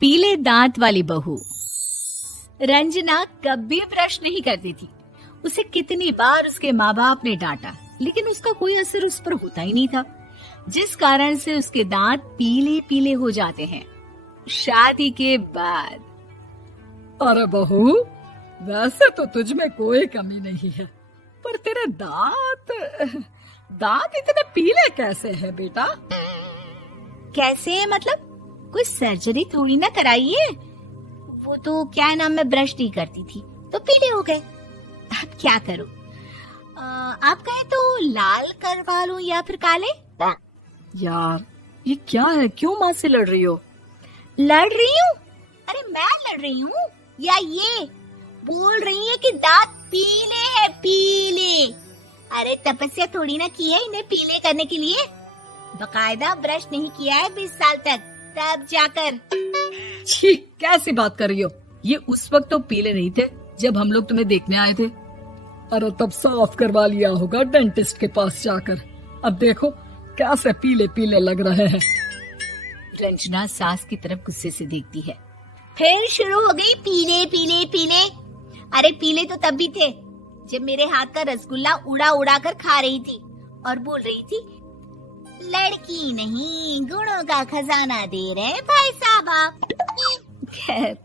पीले दांत वाली बहू। रंजना कभी ब्रश नहीं करती थी। उसे कितनी बार उसके माँ बाप ने डांटा, लेकिन उसका कोई असर उस पर होता ही नहीं था, जिस कारण से उसके दांत पीले पीले हो जाते हैं। शादी के बाद। अरे बहू, वैसे तो तुझ में कोई कमी नहीं है, पर तेरे दांत इतने पीले कैसे हैं बेटा? कैसे मतलब? कोई सर्जरी थोड़ी ना कराई है। वो तो क्या नाम, मैं ब्रश नहीं करती थी तो पीले हो गए। अब क्या करूं? आप कहे तो लाल करवा लूं या फिर काले? यार ये क्या है, क्यों माँ से लड़ रही हो? लड़ रही हूँ? अरे मैं लड़ रही हूँ या ये बोल रही है कि दांत पीले हैं, पीले। अरे तपस्या थोड़ी ना की है इन्हें पीले करने के लिए। बकायदा ब्रश नहीं किया है 20 साल तक, तब जाकर। छी, कैसी बात कर रही हो? ये उस वक्त तो पीले नहीं थे जब हम लोग तुम्हें देखने आए थे। अरे तब साफ करवा लिया होगा डेंटिस्ट के पास जाकर। अब देखो कैसे पीले पीले लग रहे हैं। रंजना सास की तरफ गुस्से से देखती है। फिर शुरू हो गई पीले पीले पीले। अरे पीले तो तब भी थे जब मेरे हाथ का रसगुल्ला उड़ा उड़ा कर खा रही थी और बोल रही थी, लड़की नहीं गुणों का खजाना दे रहे भाई साहब आप। खैर,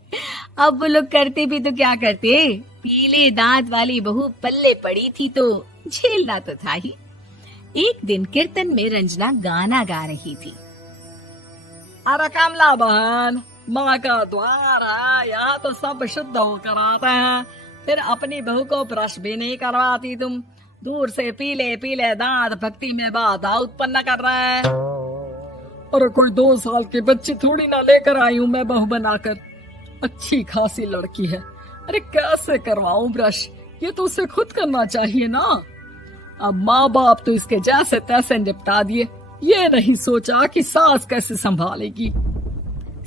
अब वो लोग करते भी तो क्या करते, पीले दांत वाली बहू पल्ले पड़ी थी तो झेलना तो था ही। एक दिन कीर्तन में रंजना गाना गा रही थी। अरे कमला बहन, माँ का द्वार है, यहाँ तो सब शुद्ध होकर आते हैं, फिर अपनी बहू को ब्रश भी नहीं करवाती तुम। दूर से पीले पीले दांत भक्ति में बाधा उत्पन्न कर रहे हैं। अरे कोई 2 साल के बच्चे थोड़ी ना लेकर आई हूँ मैं बहू बनाकर। अच्छी खासी लड़की है, अरे कैसे करवाऊं ब्रश? ये तो उसे खुद करना चाहिए ना। अब माँ बाप तो इसके जैसे तैसे निपटा दिए, ये नहीं सोचा कि सास कैसे संभालेगी।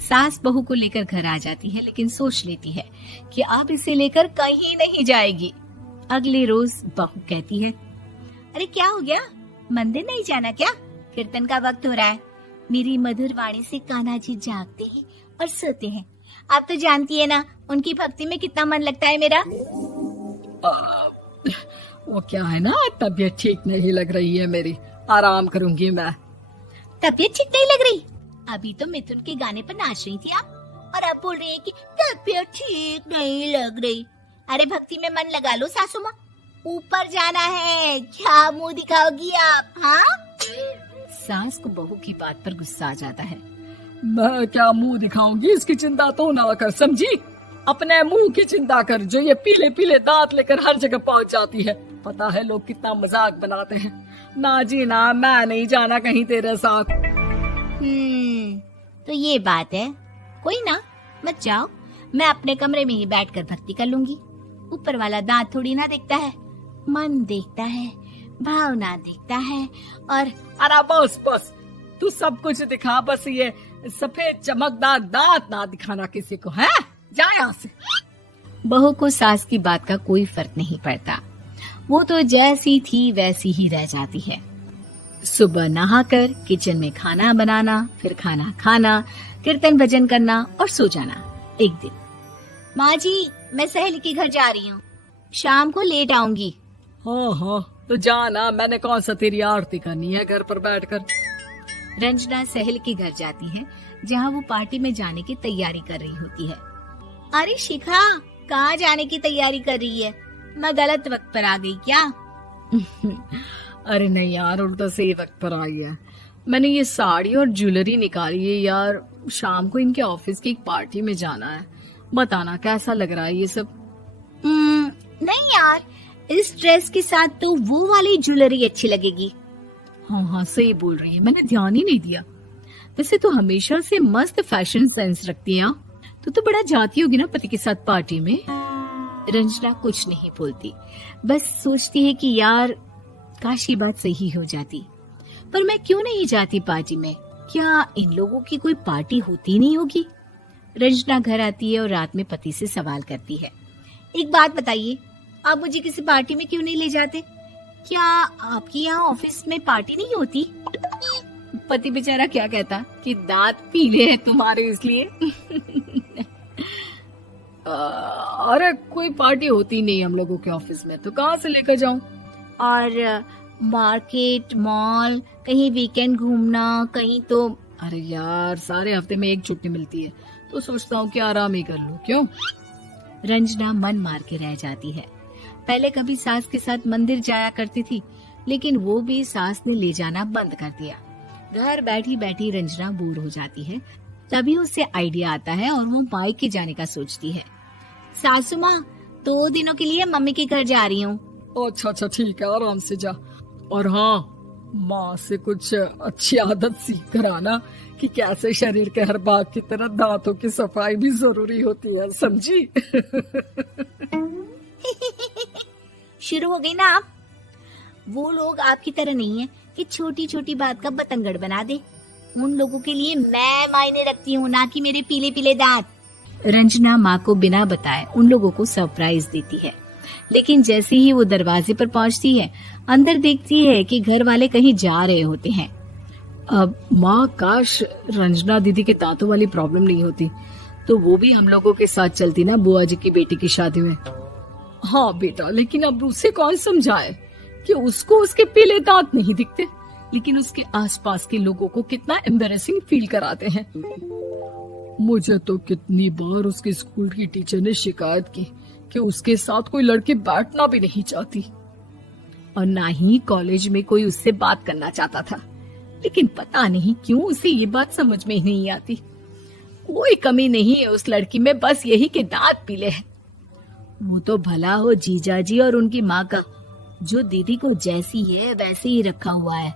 सास बहू को लेकर घर आ जाती है, लेकिन सोच लेती है कि अब इसे लेकर कहीं नहीं जाएगी। अगले रोज बहू कहती है, अरे क्या हो गया, मंदिर नहीं जाना क्या? कीर्तन का वक्त हो रहा है। मेरी मधुर वाणी से कान्हा जी जागते हैं और सोते हैं। आप तो जानती है ना उनकी भक्ति में कितना मन लगता है मेरा। वो क्या है ना, तबीयत ठीक नहीं लग रही है मेरी, आराम करूंगी मैं। तबीयत ठीक नहीं लग रही? अभी तो मिथुन के गाने पर नाच रही थी आप, और अब बोल रही है कि तबीयत ठीक नहीं लग रही। अरे भक्ति में मन लगा लो सासू माँ, ऊपर जाना है, क्या मुंह दिखाओगी आप? हाँ? सास को बहू की बात पर गुस्सा आ जाता है। मैं क्या मुंह दिखाऊंगी, इसकी चिंता तो ना कर, समझी? अपने मुंह की चिंता कर, जो ये पीले पीले दांत लेकर हर जगह पहुंच जाती है। पता है लोग कितना मजाक बनाते हैं। ना जी ना, मैं नहीं जाना कहीं तेरे साथ। तो ये बात है, कोई ना, मत जाओ, मैं अपने कमरे में ही बैठकर भक्ति कर लूंगी। ऊपर वाला दांत थोड़ी ना देखता है, मन देखता है, भावना देखता है। और अरे बस बस, तू सब कुछ दिखा, बस ये सफेद चमकदार दांत ना दिखाना किसी को, है? जा यहाँ से। बहू को सास की बात का कोई फर्क नहीं पड़ता, वो तो जैसी थी वैसी ही रह जाती है। सुबह नहाकर किचन में खाना बनाना, फिर खाना खाना, कीर्तन भजन करना और सो जाना। एक दिन, माँ जी मैं सहेली के घर जा रही हूँ, शाम को लेट आऊंगी। हाँ हाँ, तो जाना, मैंने कौन सा तेरी आरती करनी है घर पर बैठकर। रंजना सहेली के घर जाती है, जहाँ वो पार्टी में जाने की तैयारी कर रही होती है। अरे शिखा, कहाँ जाने की तैयारी कर रही है? मैं गलत वक्त पर आ गई क्या? अरे नहीं यार, उल्टा सही वक्त पर आई है। मैंने ये साड़ी और ज्वेलरी निकाली है यार, शाम को इनके ऑफिस की एक पार्टी में जाना है। बताना कैसा लग रहा है ये सब? नहीं यार, इस ड्रेस के साथ तो वो वाली ज्वेलरी अच्छी लगेगी। हाँ हाँ सही बोल रही है, मैंने ध्यान ही नहीं दिया। वैसे तो हमेशा से मस्त फैशन सेंस रखती है। तो बड़ा जाती होगी ना पति के साथ पार्टी में। रंजना कुछ नहीं बोलती, बस सोचती है कि यार काश ये बात सही हो जाती, पर मैं क्यों नहीं जाती पार्टी में? क्या इन लोगों की कोई पार्टी होती नहीं होगी? रंजना घर आती है और रात में पति से सवाल करती है, एक बात बताइए, आप मुझे किसी पार्टी में क्यों नहीं ले जाते? क्या आपके यहाँ ऑफिस में पार्टी नहीं होती? पति बेचारा क्या कहता कि दांत पीले हैं तुम्हारे इसलिए। अरे कोई पार्टी होती नहीं हम लोगों के ऑफिस में, तो कहाँ से लेकर जाऊं? और मार्केट, मॉल, कहीं वीकेंड घूमना, कहीं तो। अरे यार, सारे हफ्ते में एक छुट्टी मिलती है, तो सोचता हूँ कि आराम ही कर लूं। क्यों? रंजना मन मार के रह जाती है। पहले कभी सास के साथ मंदिर जाया करती थी, लेकिन वो भी सास ने ले जाना बंद कर दिया। घर बैठी बैठी रंजना बोर हो जाती है। तभी उसे आइडिया आता है और वो मायके जाने का सोचती है। सासू माँ, 2 दिनों के लिए मम्मी के घर जा रही हूँ। अच्छा ठीक है, आराम से जा। और हाँ, माँ से कुछ अच्छी आदत सीख कर आना कि कैसे शरीर के हर भाग की तरह दांतों की सफाई भी जरूरी होती है, समझी? शुरू हो गई ना आप। वो लोग आपकी तरह नहीं है कि छोटी छोटी बात का बतंगड़ बना दे। उन लोगों के लिए मैं मायने रखती हूँ, ना कि मेरे पीले पीले दांत। रंजना माँ को बिना बताए उन लोगों को सरप्राइज देती है, लेकिन जैसे ही वो दरवाजे पर पहुँचती है, अंदर देखती है कि घर वाले कहीं जा रहे होते हैं। अब माँ, काश रंजना दीदी के दांतों वाली प्रॉब्लम नहीं होती, तो वो भी हम लोगों के साथ चलती ना बुआ जी की बेटी की शादी में। हाँ बेटा, लेकिन अब उसे कौन समझाए कि उसको उसके पीले दांत नहीं दिखते, लेकिन उसके आसपास के लोगों को कितना एम्बैरेसिंग फील कराते हैं। मुझे तो कितनी बार उसके स्कूल की टीचर ने शिकायत की कि उसके साथ कोई लड़की बैठना भी नहीं चाहती, और ना ही कॉलेज में कोई उससे बात करना चाहता था। लेकिन पता नहीं क्यों उसे ये बात समझ में ही नहीं आती। कोई कमी नहीं है उस लड़की में, बस यही कि दांत पीले हैं। वो तो भला हो जीजाजी और उनकी माँ का, जो दीदी को जैसी है वैसे ही रखा हुआ है।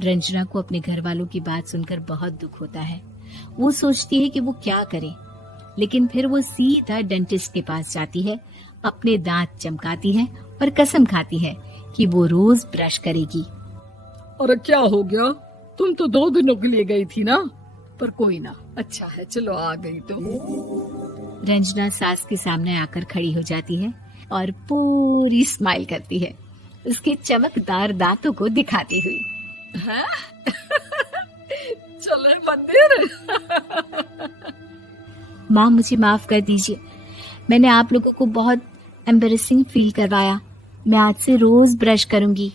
रंजना को अपने घर वालों की बात सुनकर बहुत दुख होता है। वो सोचती है कि वो क्या करे, लेकिन फिर वो सीधा डेंटिस्ट के पास जाती है, अपने दांत चमकाती है और कसम खाती है कि वो रोज ब्रश करेगी। अरे क्या हो गया? तुम तो 2 दिनों के लिए गई थी ना, पर कोई ना, अच्छा है, चलो आ गई तो। रंजना सास के सामने आकर खड़ी हो जाती है और पूरी स्माइल करती है, उसके चमकदार दांतों को दिखाती हुई। चले मंदिर। माँ, मुझे माफ कर दीजिए, मैंने आप लोगों को बहुत एम्बैरेसिंग फील करवाया। मैं आज से रोज ब्रश करूंगी।